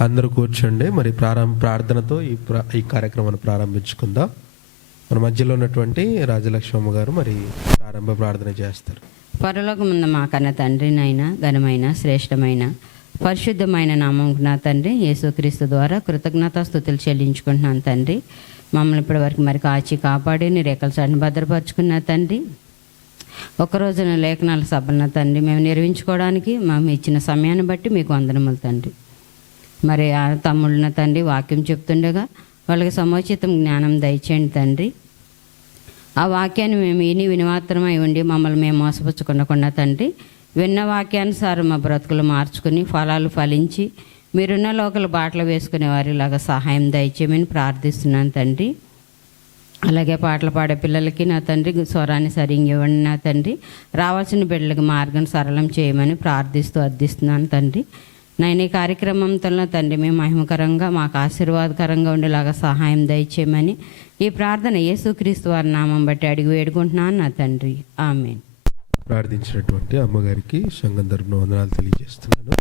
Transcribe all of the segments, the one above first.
అందరూ కూర్చోండి. మరి ప్రార్థనతో ఈ కార్యక్రమాన్ని ప్రారంభించుకుందాం. మన మధ్యలో ఉన్నటువంటి రాజలక్ష్మమ్మ గారు మరి ప్రారంభ ప్రార్థన చేస్తారు. పరలోకమున్న మా కన్న తండ్రి నైనా ఘనమైన శ్రేష్టమైన పరిశుద్ధమైన నామం నా తండ్రి యేసుక్రీస్తు ద్వారా కృతజ్ఞతాస్తుతులు చెల్లించుకుంటున్నాను తండ్రి. మమ్మల్ని ఇప్పటివరకు మరి కాచి కాపాడి నీ రేఖల చాటును భద్రపరుచుకున్న తండ్రి. ఒకరోజున లేఖనాల సభన తండ్రి మేము నిర్వహించుకోవడానికి మేము ఇచ్చిన సమయాన్ని బట్టి మీకు వందనములు తండ్రి. మరి ఆ తమ్ముళ్ళ తండ్రి వాక్యం చెప్తుండగా వాళ్ళకి సముచితం జ్ఞానం దయచేయండి తండ్రి. ఆ వాక్యాన్ని మేము వినిమాత్రమై ఉండి మమ్మల్ని మేము మోసపుచ్చుకునకుండా తండ్రి, విన్న వాక్యానుసారం మా బ్రతుకులు మార్చుకుని ఫలాలు ఫలించి మీరున్న లోకల బాటలు వేసుకునే వారిలాగా సహాయం దయచేయమని ప్రార్థిస్తున్నాను తండ్రి. అలాగే పాటలు పాడే పిల్లలకి నా తండ్రి స్వరాన్ని సరిగ్గా ఇవ్వండి నా తండ్రి. రావాల్సిన బిడ్డలకి మార్గం సరళం చేయమని ప్రార్థిస్తూ అర్థిస్తున్నాను తండ్రి. నేను ఈ కార్యక్రమంతో తండ్రి మేము మహిమకరంగా మాకు ఆశీర్వాదకరంగా ఉండేలాగా సహాయం దయచేయమని ఈ ప్రార్థన యేసుక్రీస్తు వారి నామం బట్టి అడిగి వేడుకుంటున్నాను నా తండ్రి. ఆమేన్. ప్రార్థించినటువంటి అమ్మగారికి సంఘం తరపున వందనాలు తెలియజేస్తున్నాను.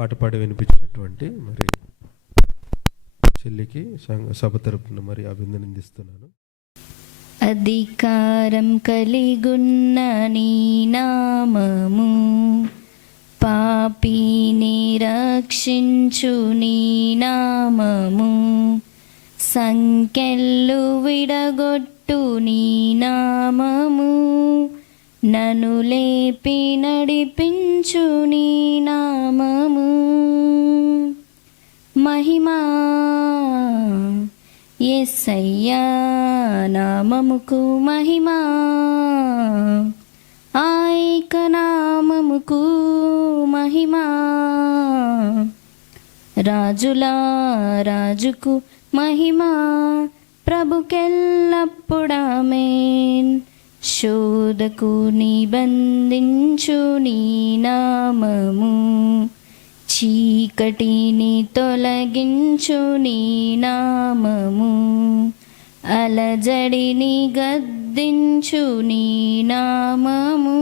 పాట పాడి వినిపించినటువంటి మరి చెల్లికి సభ తరపున మరి అభినందిస్తున్నాను. అధికారం కలిగున్న నీ నామము, పాపిని రక్షించు నీ నామము, సంకెళ్ళు విడగొట్టు నీ నామము, నన్ను లేపి నడిపించు నీ నామము. మహిమా యేసయ్యా నామముకు మహిమా, ఆయక నామముకు మహిమా, రాజులా రాజుకు మహిమా, ప్రభుకెల్లప్పుడామేన్. శోధకు నిబంధించు నీ నామము, చీకటిని తొలగించు నీ నామము, అలజడిని గద్దించు నీ నామము,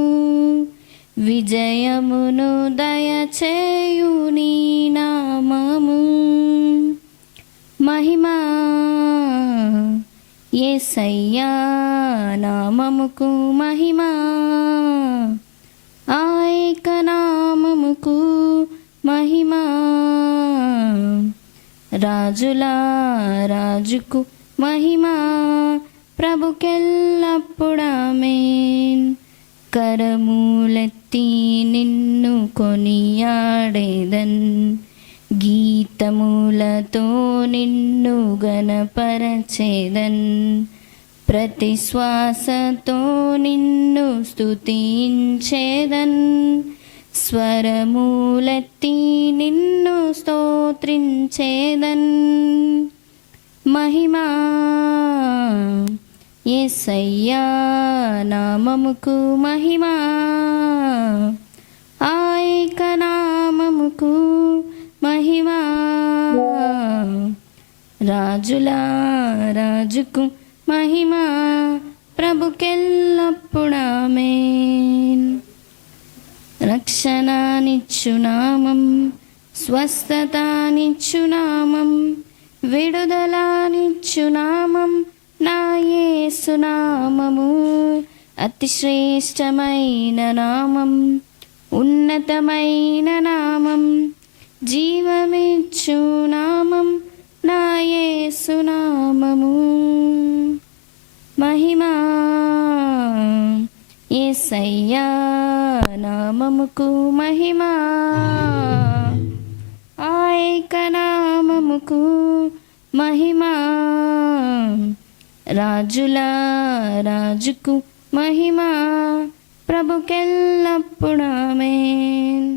విజయమును దయచేయు నీ నామము. మహిమా యేసయ్యా నామముకు మహిమా, ఆయక నామముకు మహిమా, రాజులా రాజుకు మహిమా, ప్రభుకెల్లప్పుడామేన్. కరములెత్తి నిన్ను కొనియాడేదన్, గీతములతో నిన్ను గణపరచేదన్, ప్రతి శ్వాసతో నిన్ను స్తుతించేదన్, స్వరములెత్తి నిన్ను స్తోత్రించేదన్. మహిమా యేసయ్యా నామముకు మహిమా, ఆయక నామముకు మహిమా, రాజులా రాజుకు మహిమా, ప్రభుకెల్లప్పుడామేన్. రక్షణనిచ్చు నామం, స్వస్థతనిచ్చు నామం, విడుదలనిచ్చు నామం నా యేసు నామము. అతి శ్రేష్టమైన నామం, ఉన్నతమైన నామం, జీవమిచ్చు నామం నా యేసు నామము. మహిమా యేసయ్యా నామముకు మహిమా, ఆయక నామముకు మహిమా, రాజులా రాజుకు మహిమా, ప్రభుకెల్లప్పుడామేన్.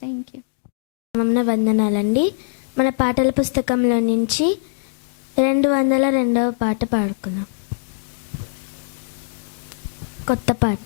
Thank you. వందనాలండి. మన పాటల పుస్తకంలో నుంచి 202వ పాట పాడుకుందాం. కొత్త పాట.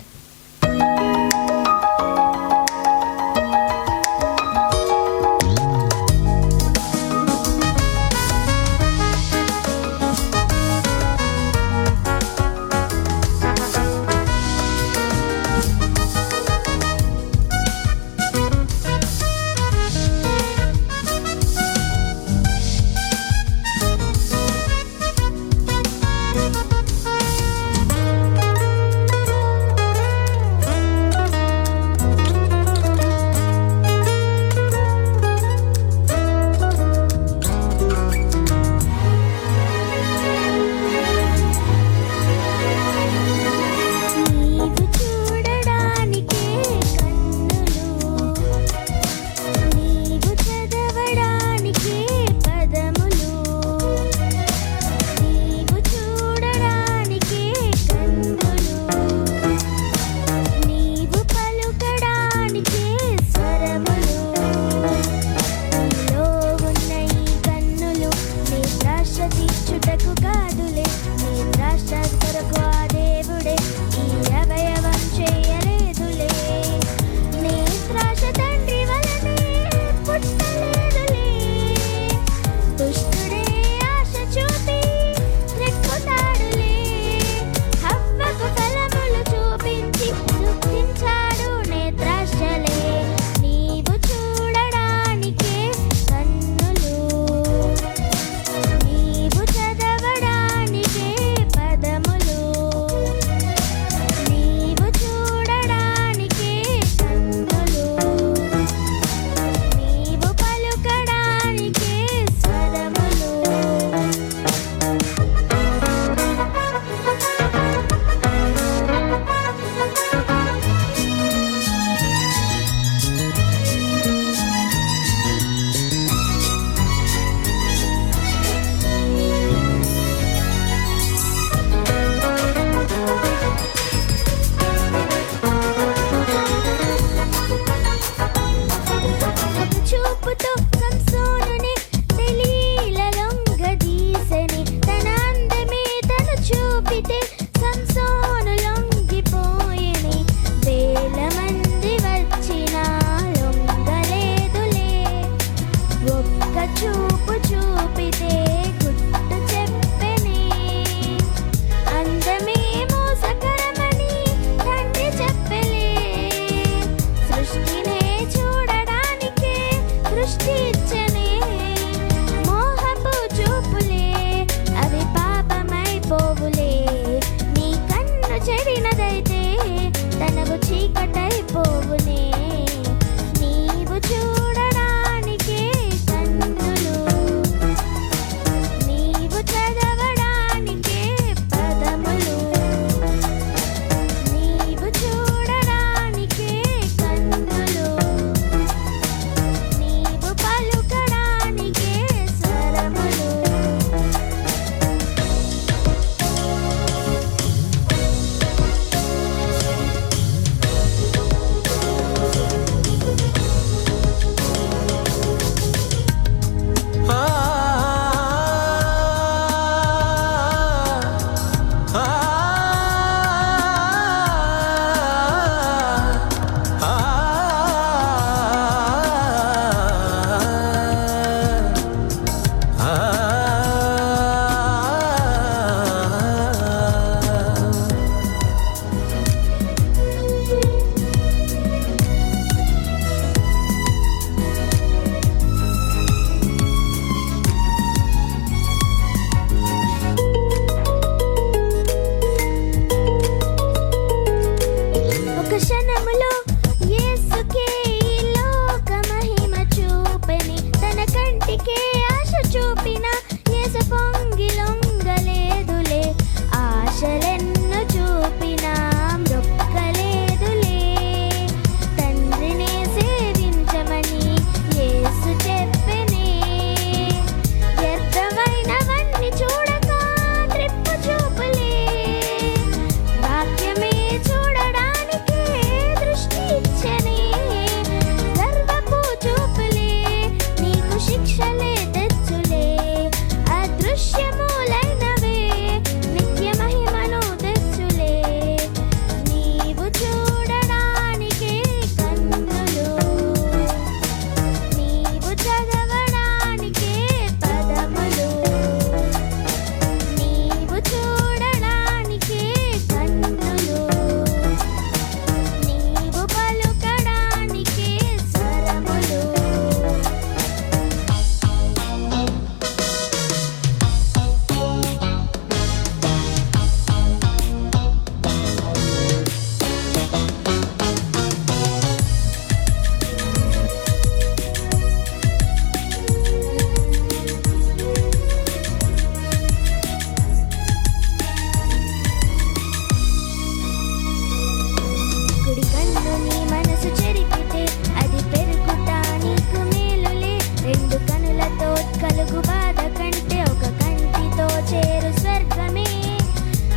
నాకు బాధ కంటే ఒక కంటితో చేరు స్వర్గమే.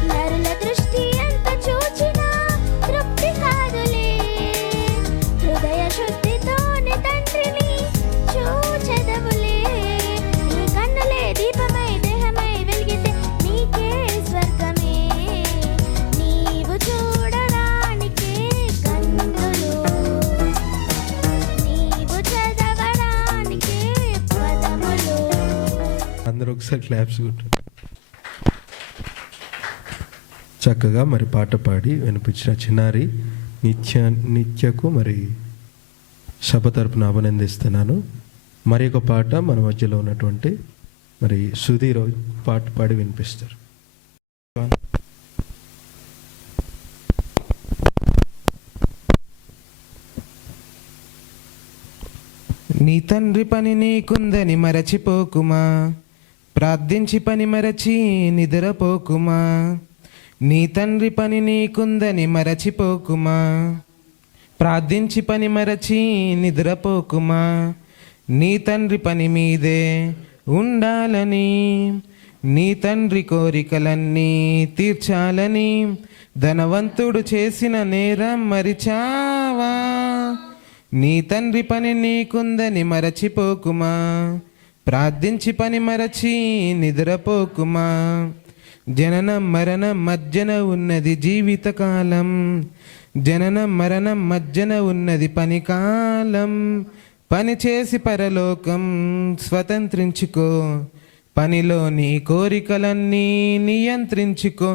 నరుల దృష్టి ఎంత చూచినా తృప్తి కాదులే. హృదయ శుద్ధితోనే తండ్రిని చూచెదవులే. నీ కన్నులే దీపమై దేహమై వెలిగితే నీకే స్వర్గమే. నీవు చూడడానికే కన్నులు, నీవు చదవడానికే పదములు. అందరూ ఒకసారి క్లాప్స్ కొట్టారు. చక్కగా మరి పాట పాడి వినిపించిన చిన్నారి నిత్యకు మరి సభ తరపున అభినందిస్తున్నాను. మరి ఒక పాట మన మధ్యలో ఉన్నటువంటి మరి సుధీర్ పాట పాడి వినిపిస్తారు. నీ తండ్రి పని నీకుందని మరచిపోకుమా, ప్రార్థించి పని మరచి నిద్రపోకుమా. నీ తండ్రి పని నీకుందని మరచిపోకుమా, ప్రార్థించి పని మరచి నిద్రపోకుమా. నీ తండ్రి పని మీదే ఉండాలని, నీ తండ్రి కోరికలన్నీ తీర్చాలని ధనవంతుడు చేసిన నేరం మరిచావా. నీ తండ్రి పని నీకుందని మరచిపోకుమా, ప్రార్థించి పని మరచి నిద్రపోకుమా. జననం మరణం మధ్యన ఉన్నది జీవితకాలం, జననం మరణం మధ్యన ఉన్నది పనికాలం. పని చేసి పరలోకం స్వతంత్రించుకో, పనిలో నీ కోరికలన్నీ నియంత్రించుకో.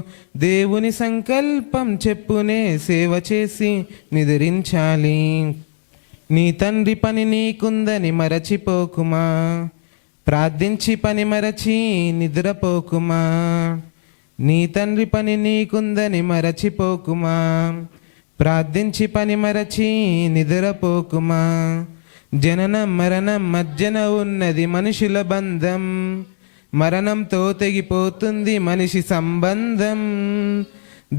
దేవుని సంకల్పం చెప్పునే సేవ చేసి నిద్రించాలి. నీ తండ్రి పని నీకుందని మరచిపోకుమా, ప్రార్థించి పని మరచి నిద్రపోకుమా. నీ తండ్రి పని నీకుందని మరచిపోకుమా, ప్రార్థించి పని మరచి నిద్రపోకుమా. జననం మరణం మధ్యన ఉన్నది మనుషుల బంధం, మరణంతో తెగిపోతుంది మనిషి సంబంధం.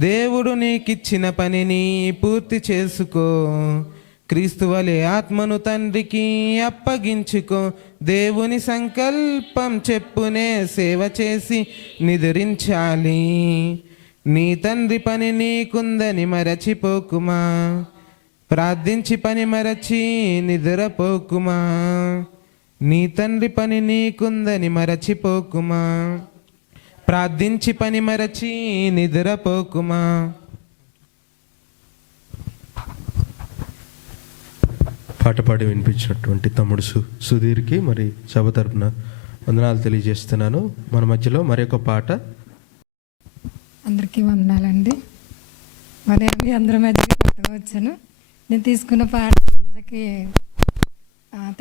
దేవుడు నీకిచ్చిన పనిని పూర్తి చేసుకో, క్రీస్తు వలె ఆత్మను తండ్రికి అప్పగించుకో. దేవుని సంకల్పం చెప్పునే సేవ చేసి నిద్రించాలి. నీ తండ్రి పని నీకుందని మరచిపోకుమా, ప్రార్థించి పని మరచి నిద్రపోకుమా. నీ తండ్రి పని నీకుందని మరచిపోకుమా, ప్రార్థించి పని మరచి నిద్రపోకుమా. పాట పాడి వినిపించినటువంటి తమ్ముడు సుధీర్కి మరి సభ తరపున వందనాలు తెలియజేస్తున్నాను. మన మధ్యలో మరొక పాట. అందరికీ వందనాలండి. మరి మీ అందరి మధ్యగా కొత్తగా వచ్చాను. నేను తీసుకున్న పాట అందరికీ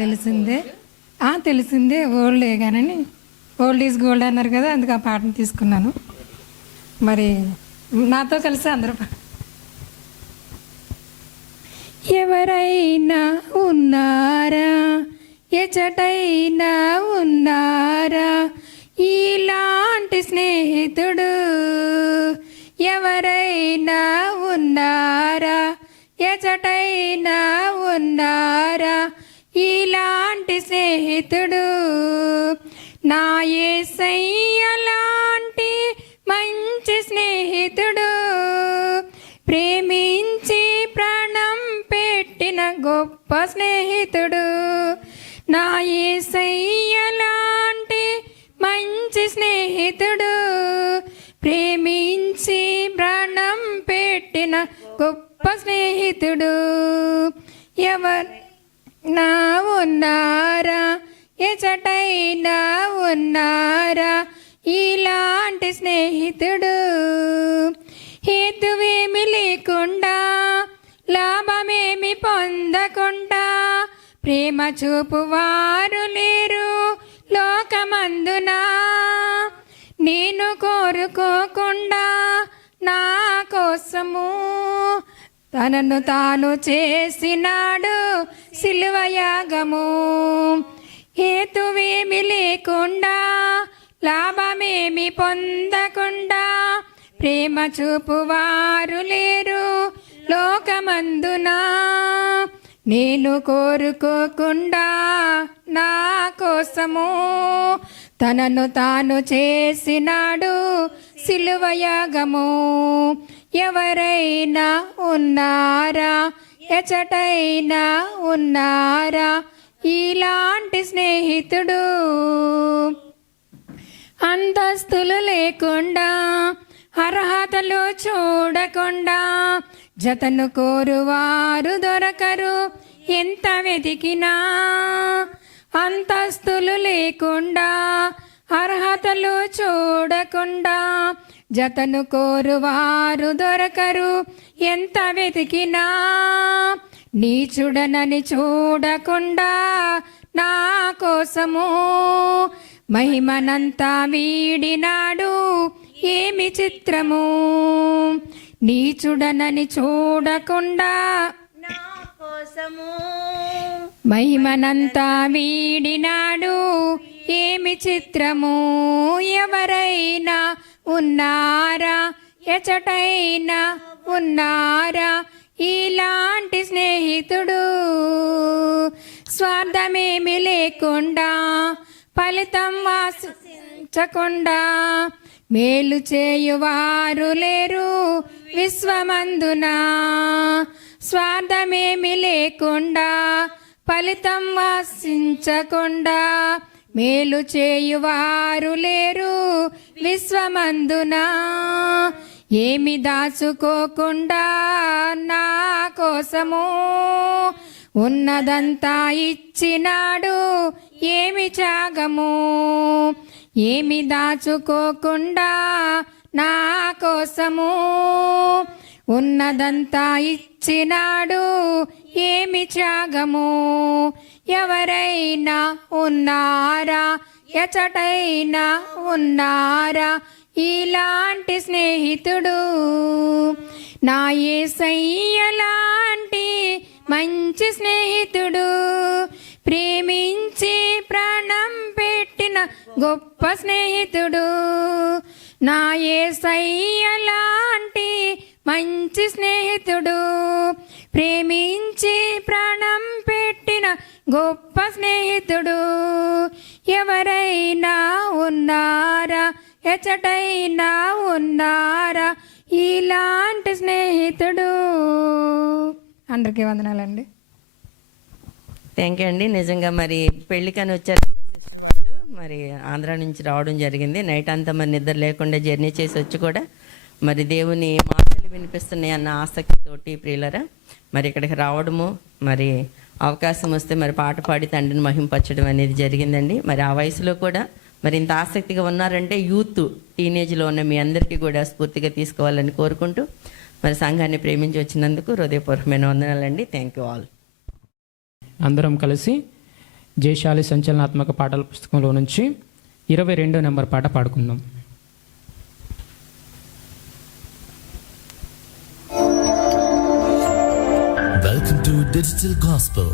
తెలిసిందే ఓల్డ్ కానీ ఓల్డ్ ఈజ్ గోల్డ్ అన్నారు కదా, అందుకు ఆ పాటను తీసుకున్నాను. మరి నాతో కలిసి అందరూ ఎవరైనా ఉన్నారా, ఎచటైనా ఉన్నారా ఇలాంటి స్నేహితుడు. ఎవరైనా ఉన్నారా, ఎచటైనా ఉన్నారా ఇలాంటి స్నేహితుడు. నా యేసయ్య లాంటి మంచి స్నేహితుడు, ప్రేమించి ప్రాణం పెట్టిన గొప్ప స్నేహితుడు. నా యేసయ్య లాంటి మంచి స్నేహితుడు, ప్రేమించి ప్రాణం పెట్టిన గొప్ప స్నేహితుడు. ఎవరైనా ఉన్నారా, ఎచటైనా ఉన్నారా ఇలాంటి స్నేహితుడు. హేతువేమి లేకుండా, లాభమేమి పొందకుండా ప్రేమ చూపువారు లేరు లోకమందునా. నేను కోరుకోకుండా నా కోసము తనను తాను చేసినాడు సిలువ యాగము. హేతువేమి లేకుండా, లాభమేమి పొందకుండా ప్రేమ చూపువారు లేరు లోకమందునా. నేను కోరుకోకుండా నా కోసము తనను తాను చేసినాడు సిలువ యాగము. ఎవరైనా ఉన్నారా, ఎచటైనా ఉన్నారా ఇలాంటి స్నేహితుడు? అంతస్తులు లేకుండా, అర్హతలు చూడకుండా జతను కోరువారు దొరకరు ఎంత వెతికినా. అంతస్తులు లేకుండా, అర్హతలు చూడకుండా జతను కోరువారు దొరకరు ఎంత వెతికినా. నీచుడనని చూడకుండా నా కోసము మహిమనంతా వీడినాడు ఏమి చిత్రము. నీచుడనని చూడకుండా నా కోసము మహిమనంతా వీడినాడు ఏమి చిత్రము. ఎవరైనా ఉన్నారా, ఎచటైనా ఉన్నారా ఇలాంటి స్నేహితుడు? స్వార్థమేమి లేకుండా, ఫలితం ఆశించకుండా మేలు చేయువారు లేరు విశ్వమందున. స్వార్థమేమి లేకుండా, ఫలితం ఆశించకుండా మేలు చేయువారు లేరు విశ్వమందున. ఏమి దాచుకోకుండా నా కోసము ఉన్నదంతా ఇచ్చినాడు ఏమి త్యాగము. ఏమి దాచుకోకుండా నా కోసము ఉన్నదంతా ఇచ్చినాడు ఏమి త్యాగము. ఎవరైనా ఉన్నారా, ఎచటైనా ఉన్నారా ఇలాంటి స్నేహితుడు? నా యేసయ్యలాంటి మంచి స్నేహితుడు, ప్రేమించి ప్రాణం పెట్టిన గొప్ప స్నేహితుడు. నా యేసయ్యలాంటి మంచి స్నేహితుడు, ప్రేమించి ప్రాణం పెట్టిన గొప్ప స్నేహితుడు. ఎవరైనా ఉన్నారా, ఎచటైనా ఉన్నారా ఇలాంటి స్నేహితుడు? అందరికీ వందనాలండి. థ్యాంక్ యూ అండి. నిజంగా మరి పెళ్ళికని వచ్చారు, మరి ఆంధ్ర నుంచి రావడం జరిగింది. నైట్ అంతా మరి నిద్ర లేకుండా జర్నీ చేసి వచ్చి కూడా మరి దేవుని మాటలు వినిపిస్తున్నాయి అన్న ఆసక్తితోటి ప్రియులరా మరి ఇక్కడికి రావడము, మరి అవకాశం వస్తే మరి పాట పాడి తండ్రిని మహింపరచడం అనేది జరిగిందండి. మరి ఆ వయసులో కూడా మరి ఇంత ఆసక్తిగా ఉన్నారంటే యూత్ టీనేజ్లో ఉన్న మీ అందరికీ కూడా స్ఫూర్తిగా తీసుకోవాలని కోరుకుంటూ మరి సంఘాన్ని ప్రేమించి వచ్చినందుకు హృదయపూర్వకమైన వందనాలండి. Thank you all. అందరం కలిసి జయశాలి సంచలనాత్మక పాటల పుస్తకంలో నుంచి 22వ నెంబర్ పాట పాడుకుందాం. Welcome to Digital Gospel.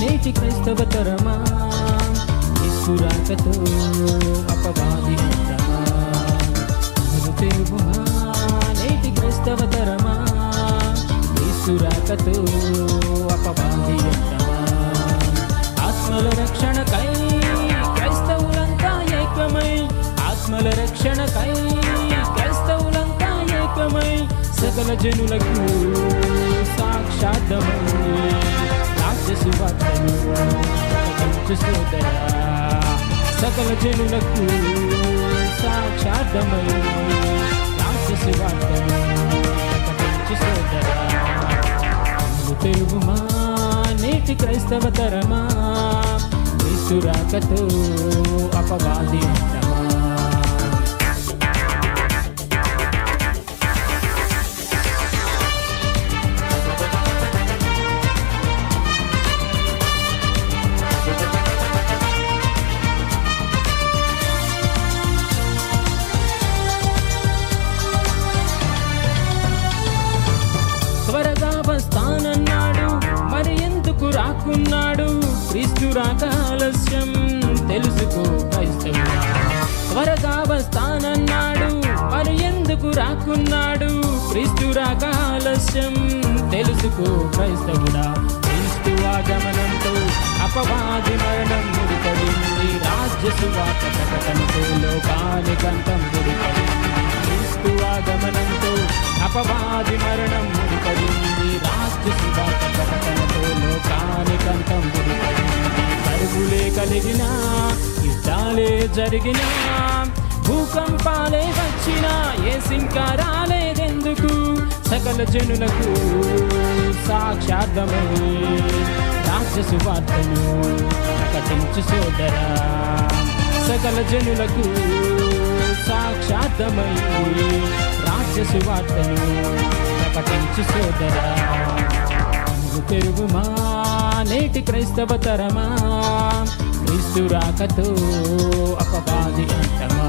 నేటి క్రైస్తవ తరమా, ఇసురాకతో అపవాది అంతమా. నేటి క్రైస్తవ తరమా, ఇసురాకతో అపవాది అంతమా. ఆత్మల రక్షణకై క్రైస్తవులంతా ఏకమై, ఆత్మల రక్షణకై క్రైస్తవులంతా ఏకమై, సకల జనులకు సాక్షాత్తమై సువార్తను ప్రకటించు సోదరా. సకల జనులకు సాక్షాత్తమై సువార్తను ప్రకటించు సోదరా. తెరుగుమా నేటి నేటి క్రైస్తవ తరమా, క్రీస్తు రాకతో అపవాది అంతమా. త్వరగా వస్తానన్నాడు, మరి ఎందుకు రాకున్నాడు? క్రీస్తు రాక ఆలస్యం, తెలుసుకో క్రైస్తవుడా. త్వరగా వస్తానన్నాడు, మరి ఎందుకు రాకున్నాడు? క్రీస్తు రాక ఆలస్యం, తెలుసుకో క్రైస్తవుడా. క్రీస్తు ఆగమనంతో అపవాది మరణం ముడిపడింది, రాజ్య సువార్త ప్రకటనతో లోకానికంతం ముడిపడింది. క్రీస్తు ఆగమనంతో అపవాది మరణం ముడిపడింది, రాజ్య సువార్త ప్రకటనతో లోకానికంతం ముడిపడింది. కరువులే కలిగినా, యుద్ధాలే జరిగినా, భూకంపాలే వచ్చినా, ఏసింకా రాలేదెందుకు? సకల జనులకు సాక్షార్థమై రాజ్య సువార్తను ప్రకటించు సోదరా. సకల జనులకు సాక్షార్థమై రాజ్య సువార్తను ప్రకటించు సోదరా. కన్నులు తెరుగుమా నేటి క్రైస్తవ తరమా, క్రీస్తు రాకతో అపవాది అంతమా.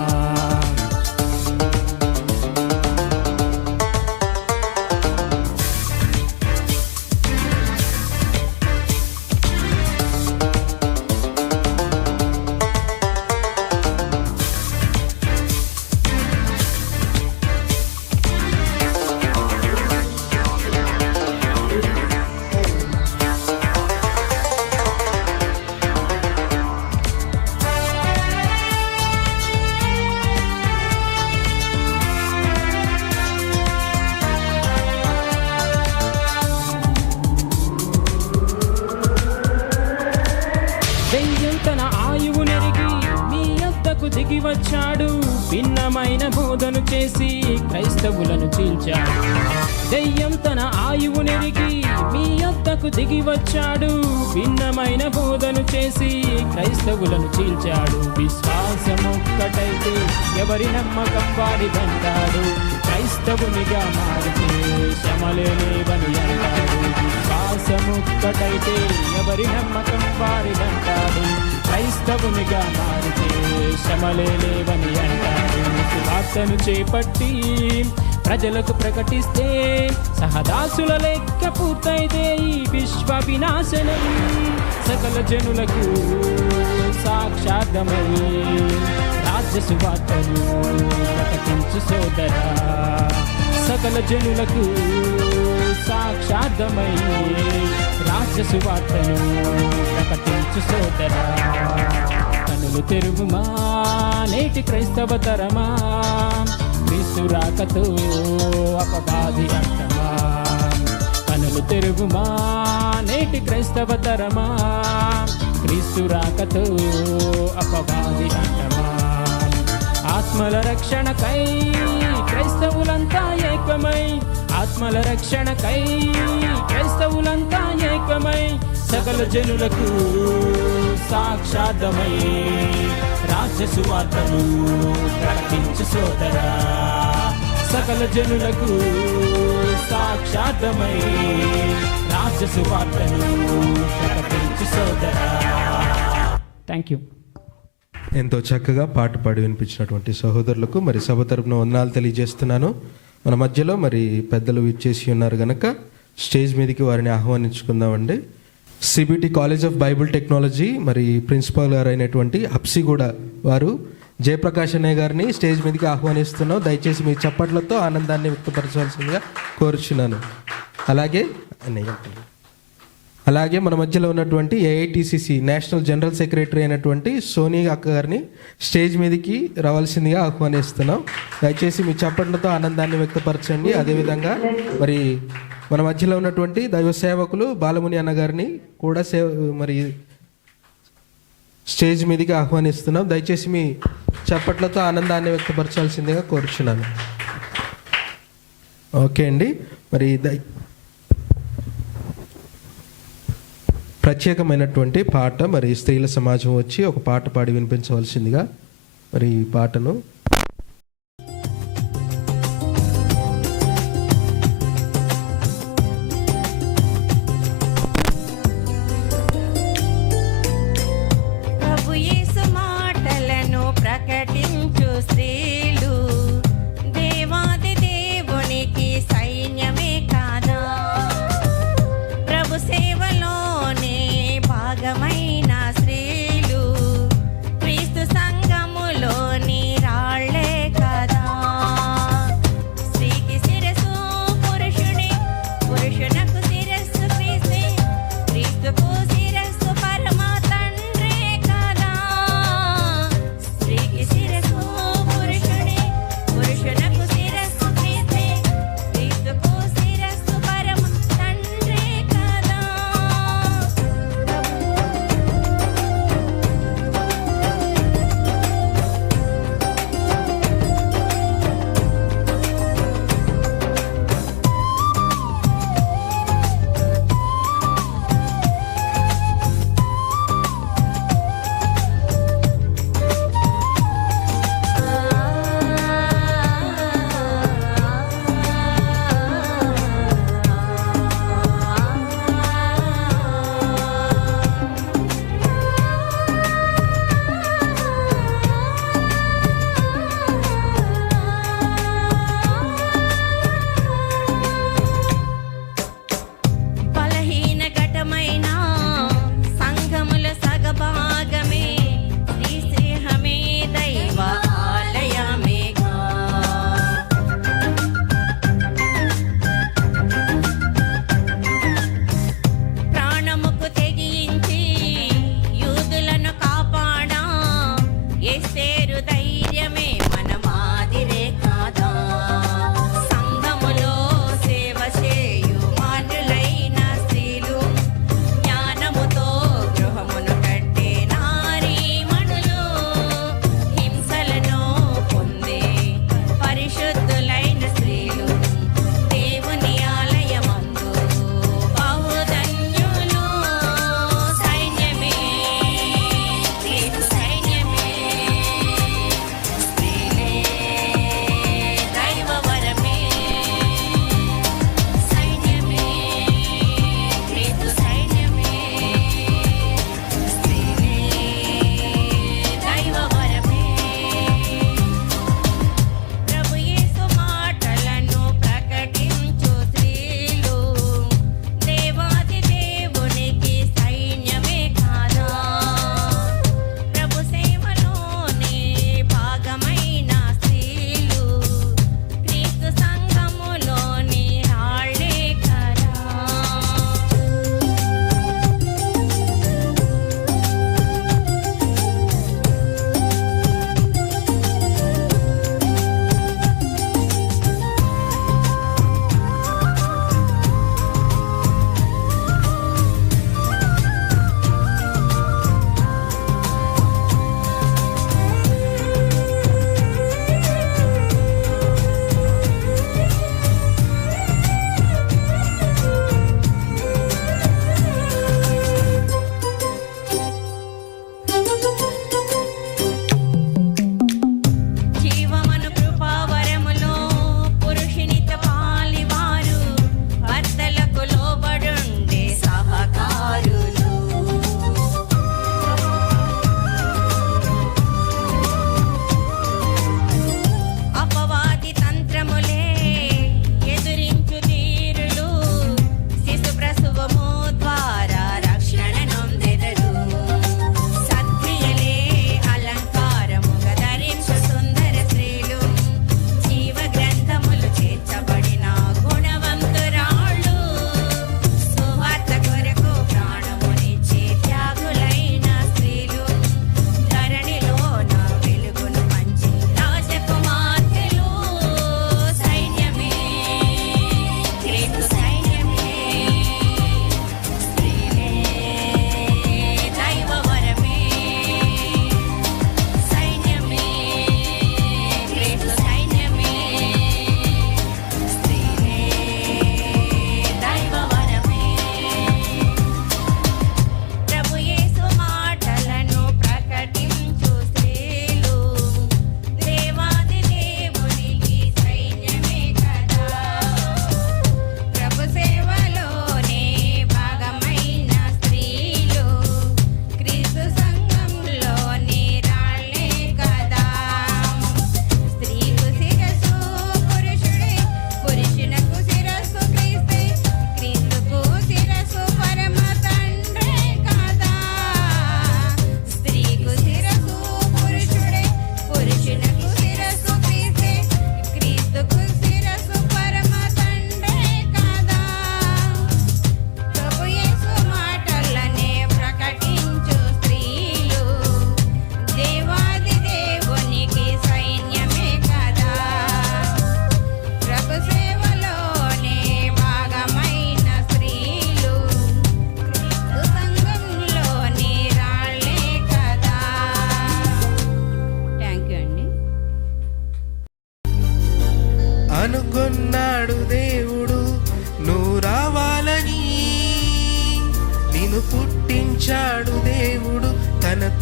దెయ్యం తన ఆయువు నెరిగి మీ యొద్దకు దిగి వచ్చాడు, భిన్నమైన బోధను చేసి క్రైస్తవులను చీల్చాడు. దెయ్యం తన ఆయువు నెరిగి మీ యొద్దకు దిగి వచ్చాడు, భిన్నమైన బోధను చేసి క్రైస్తవులను చీల్చాడు. విశ్వాసమొక్కటైతే ఎవరి నమ్మకం వారిదంటాడు, క్రైస్తవునిగా మారితే శ్రమలే లేవని అంటాడు. విశ్వాసమొక్కటైతే ఎవరి నమ్మకం వారిదంటాడు, క్రైస్తవునిగా మారితే శ్రమలే లేవని అంటాడు. సువార్తను చేపట్టి ప్రజలకు ప్రకటిస్తే సహదాసుల లెక్క పూర్తయితే ఈ విశ్వ వినాశనం. సకల జనులకు సాక్షార్థమై రాజ్య సువార్తను ప్రకటించు సోదరా. సకల జనులకు సాక్షార్థమై రాజ్య సువార్తను ప్రకటించు సోదరా. కనులు తెరుగుమా నేటి క్రైస్తవ తరమా, క్రీస్తు రాకతో అపవాది అంతమా. కనులు తెరుగుమా నేటి క్రైస్తవ తరమా, క్రీస్తు రాకతో అపవాది అంతమా. ఆత్మల రక్షణకై క్రైస్తవులంతా ఏకమై, ఆత్మల రక్షణకై క్రైస్తవులంతా ఏకమై, సకల జనులకు సాక్షార్థమై రాజ్య సువార్తను ప్రకటించు సోదరా. సకల జనులకు సాక్షార్థమై రాజ్య సువార్తను ప్రకటించు సోదరా. Thank you. ఎంతో చక్కగా పాట పాడి వినిపించినటువంటి సహోదరులకు మరి సభ తరపున వందనాలు తెలియజేస్తున్నాను. మన మధ్యలో మరి పెద్దలు విచ్చేసి ఉన్నారు కనుక స్టేజ్ మీదకి వారిని ఆహ్వానించుకుందామండి. CBT college of Bible technology మరి ప్రిన్సిపాల్ గారు అయినటువంటి అప్సిగూడ వారు జయప్రకాష్ అన్నయ్య గారిని స్టేజ్ మీదకి ఆహ్వానిస్తున్నాం. దయచేసి మీ చప్పట్లతో ఆనందాన్ని వ్యక్తపరచాల్సిందిగా కోరుచున్నాను. అలాగే మన మధ్యలో ఉన్నటువంటి ఏఐటిసిసి నేషనల్ జనరల్ సెక్రటరీ అయినటువంటి సోనియా అక్క గారిని స్టేజ్ మీదకి రావాల్సిందిగా ఆహ్వానిస్తున్నాం. దయచేసి మీ చప్పట్లతో ఆనందాన్ని వ్యక్తపరచండి. అదేవిధంగా మరి మన మధ్యలో ఉన్నటువంటి దైవ సేవకులు బాలముని అన్న గారిని కూడా మరి స్టేజ్ మీదకి ఆహ్వానిస్తున్నాం. దయచేసి మీ చప్పట్లతో ఆనందాన్ని వ్యక్తపరచాల్సిందిగా కోరుచున్నాను. ఓకే అండి. మరి ప్రత్యేకమైనటువంటి పాట, మరి స్త్రీల సమాజం వచ్చి ఒక పాట పాడి వినిపించవలసిందిగా మరి ఈ పాటను ప్రభు యేసు మాటలను ప్రకటించు స్త్రీలు దేవాది దేవునికి సైన్యమే కాదా? ప్రభు సేవలోనే భాగమైన స్త్రీలు క్రీస్తు సంఘములోని రా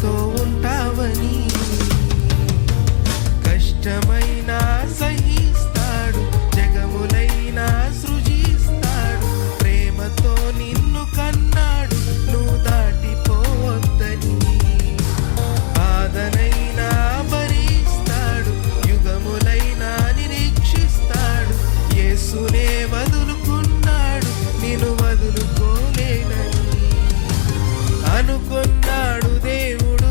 తనతో ఉంటావని. కష్టమైన సహిస్తాడు, జగములైనా సృజిస్తాడు. ప్రేమతో నిన్ను కన్నాడు, నువ్వు దాటిపోవద్దని. బాధనైనా భరిస్తాడు, యుగములైనా నిరీక్షిస్తాడు. యేసునే వదులుకున్నాడు, నిన్ను వదులుకోలేనని. అనుకున్నాడు దేవుడు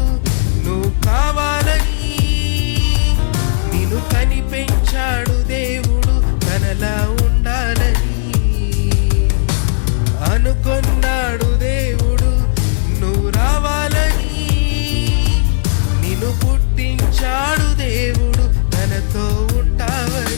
నువ్వు కావాలని, నిన్ను కనిపెంచాడు దేవుడు తనలా ఉండాలని. అనుకున్నాడు దేవుడు నువ్వు రావాలని, నిన్ను పుట్టించాడు దేవుడు తనతో ఉంటావని.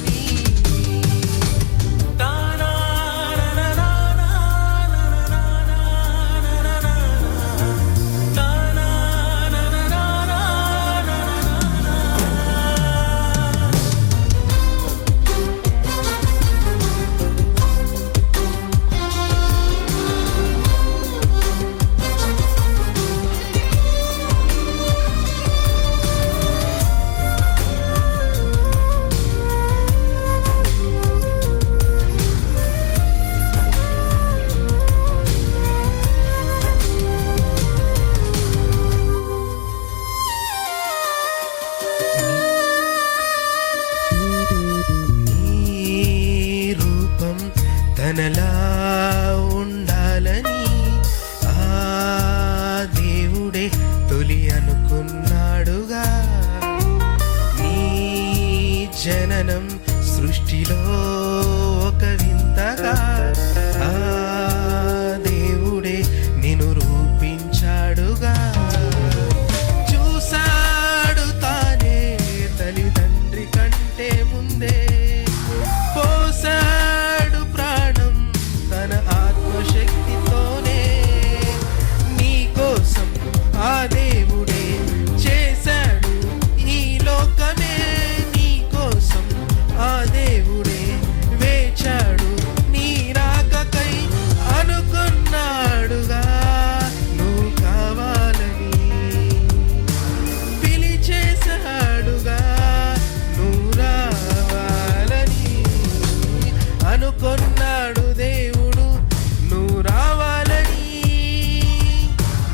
తనలా ఉండాలని ఆ దేవుడే తొలి అనుకున్నాడుగా. నీ జననం సృష్టిలో ఒక వింతగా ఆ దేవుడే నిన్ను రూపించాడుగా. చూశాడు తానే తల్లిదండ్రి కంటే ముందే, పోసాడు ప్రాణం తన ఆత్మశక్తితోనే. నీ కోసం ఆ దేవుడే చేశాడు ఈ లోకమే, నీ కోసం ఆ దేవుడే వేచాడు నీ రాకకై. అనుకున్నాడుగా నువ్వు కావాలని, పిలిచేశాడుగా నువ్వు రావాలని. అనుకున్నాడు దేవుడు నువ్వు రావాలని,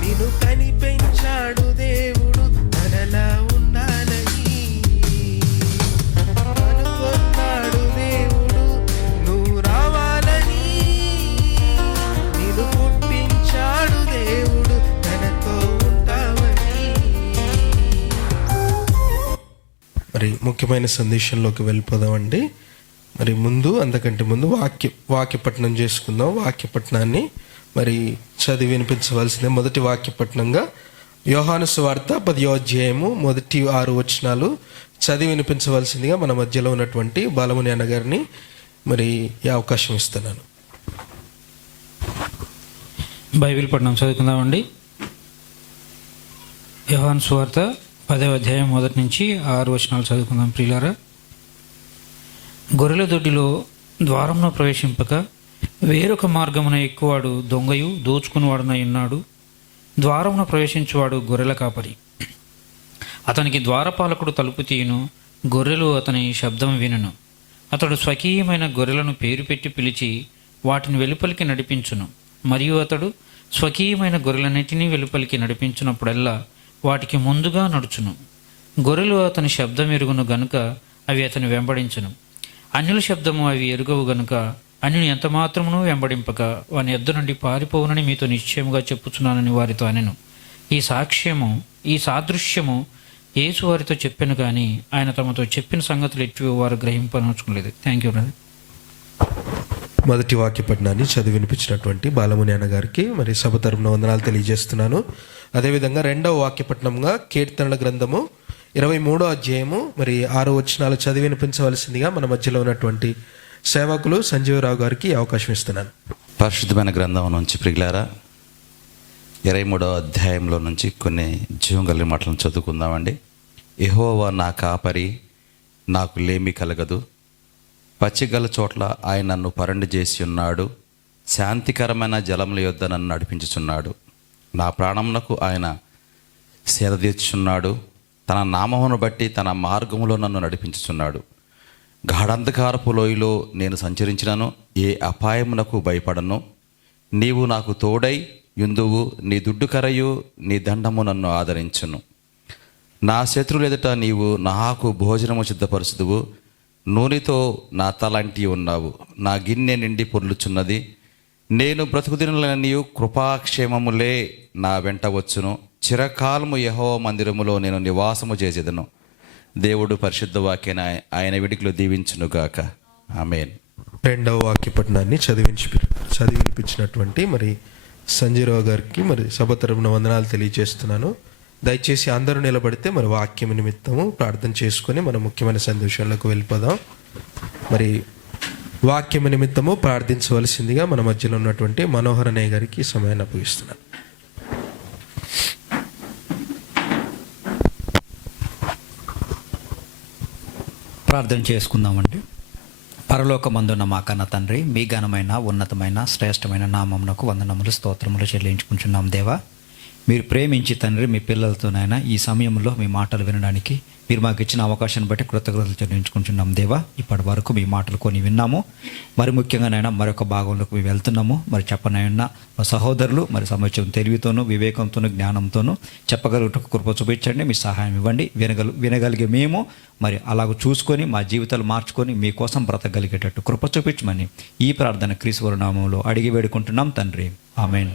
నిన్ను కనిపెంచాడు దేవుడు తనలా ఉండాలని. అనుకున్నాడు దేవుడు నువ్వు రావాలని, నిన్ను పుట్టించాడు దేవుడు తనతో ఉంటావని. మరి ముఖ్యమైన సందేశంలోకి వెళ్ళిపోదామండి. మరి అంతకంటే ముందు వాక్యపట్నం చేసుకుందాం. వాక్యపట్నాన్ని మరి చదివి వినిపించవలసిందే. మొదటి వాక్యపట్నంగా యోహాను సువార్త 10వ అధ్యాయము మొదటి 6 వచనాలు చదివి వినిపించవలసిందిగా మన మధ్యలో ఉన్నటువంటి బాలముని అన్నగారిని మరి ఈ అవకాశం ఇస్తున్నాను. బైబిల్ పట్టణం చదువుకుందామండి. యోహాను సువార్త 10వ అధ్యాయం 1 నుంచి 6 వచనాలు చదువుకుందాం. ప్రియులారా, గొర్రెల దొడ్డిలో ద్వారంలో ప్రవేశింపక వేరొక మార్గమున ఎక్కువాడు దొంగయు దోచుకునివాడునై ఉన్నాడు. ద్వారమున ప్రవేశించువాడు గొర్రెల కాపరి. అతనికి ద్వారపాలకుడు తలుపు తీయును, గొర్రెలు అతని శబ్దం వినును. అతడు స్వకీయమైన గొర్రెలను పేరు పెట్టి పిలిచి వాటిని వెలుపలికి నడిపించును. మరియు అతడు స్వకీయమైన గొర్రెలన్నిటినీ వెలుపలికి నడిపించినప్పుడల్లా వాటికి ముందుగా నడుచును. గొర్రెలు అతని శబ్దం ఎరుగును గనుక అవి అతని వెంబడించును. అన్యుల శబ్దము అవి ఎరుగవు గనుక అన్యుని ఎంత మాత్రమును వెంబడింపక వాని యొద్ద నుండి పారిపోవునని మీతో నిశ్చయముగా చెప్పుచున్నానని వారితో అనెను. ఈ సాదృశ్యము యేసు వారితో చెప్పాను కానీ ఆయన తమతో చెప్పిన సంగతులు ఎట్టివో వారు గ్రహింపనర్చుకోలేదు. Thank you brother. మొదటి వాక్యపట్నాన్ని చదివి వినిపించినటువంటి బాలముని అన్నగారికి మరి సభ తరపున వందనాలు తెలియజేస్తున్నాను. అదేవిధంగా రెండవ వాక్యపట్నంగా కీర్తనల గ్రంథము 23వ అధ్యాయము మరి 6 వచనాలు చదివి వినిపించవలసిందిగా మన మధ్యలో ఉన్నటువంటి సేవకులు సంజీవరావు గారికి అవకాశం ఇస్తున్నాను. పరిశుద్ధమైన గ్రంథం నుంచి ప్రియులారా, 23వ అధ్యాయంలో నుంచి కొన్ని జీవం కలిగిన మాటలను చదువుకుందామండి. యెహోవా నా కాపరి, నాకు లేమి కలగదు. పచ్చిగల చోట్ల ఆయన నన్ను పరండి చేసి ఉన్నాడు. శాంతికరమైన జలముల యొద్ద నన్ను నడిపించుచున్నాడు. నా ప్రాణమునకు ఆయన సేదతీర్చుచున్నాడు. తన నామమును బట్టి తన మార్గములో నన్ను నడిపించుచున్నాడు. గాఢంధకారపు లోయలో నేను సంచరించినను ఏ అపాయమునకు భయపడను. నీవు నాకు తోడై యుందువు, నీ దుడ్డు కరయు నీ దండము నన్ను ఆదరించును. నా శత్రువుల ఎదుట నీవు నాకు భోజనము సిద్ధపరచుదువు. నూనెతో నా తలంటి ఉన్నావు. నా గిన్నె నిండి పొర్లుచున్నది. నేను బ్రతుకుదినలన్నీ కృపాక్షేమములే నా వెంట వచ్చును. చిరకాలము యెహోవా మందిరములో నేను నివాసము చేసేదను. దేవుడు పరిశుద్ధ వాక్యాన్ని ఆయన విడికిలో దీవించునుగాక. ఆమేన్. రెండవ వాక్య పఠనాన్ని చదివినిపించినటువంటి మరి సంజీరావు గారికి మరి సభ తరపున వందనాలు తెలియజేస్తున్నాను. దయచేసి అందరూ నిలబడితే మరి వాక్యం నిమిత్తము ప్రార్థన చేసుకొని మనం ముఖ్యమైన సందేశాలకు వెళ్ళిపోదాం. మరి వాక్యం నిమిత్తము ప్రార్థించవలసిందిగా మన మధ్యలో ఉన్నటువంటి మనోహర్ అన్నయ్య గారికి ఈ సమయాన్ని అప్పగిస్తున్నాను. ప్రార్థన చేసుకుందామండి. పరలోకమందున్న మా కన్న తండ్రి, మీ ఘనమైన ఉన్నతమైన శ్రేష్టమైన నామమునకు వందనములు స్తోత్రములు చెల్లించుకుంటున్నాం దేవా. మీరు ప్రేమించి తండ్రి మీ పిల్లలతోనైనా ఈ సమయంలో మీ మాటలు వినడానికి మీరు మాకు ఇచ్చిన అవకాశాన్ని బట్టి కృతజ్ఞతలు చెల్లించుకుంటున్నాం దేవా. ఇప్పటి వరకు మీ మాటలు కొని విన్నాము. మరి ముఖ్యంగానైనా మరొక భాగంలోకి మేము వెళ్తున్నాము. మరి చెప్పనైనా మా సహోదరులు మరి సముచితం తెలివితోనూ వివేకంతోనూ జ్ఞానంతోనూ చెప్పగలుగుటకు కృప చూపించండి. మీ సహాయం ఇవ్వండి. వినగలిగే మేము మరి అలాగ చూసుకొని మా జీవితాలు మార్చుకొని మీకోసం బ్రతకగలిగేటట్టు కృప చూపించమని ఈ ప్రార్థన క్రీస్తు నామములో అడిగి వేడుకుంటున్నాం తండ్రి. ఆమేన్.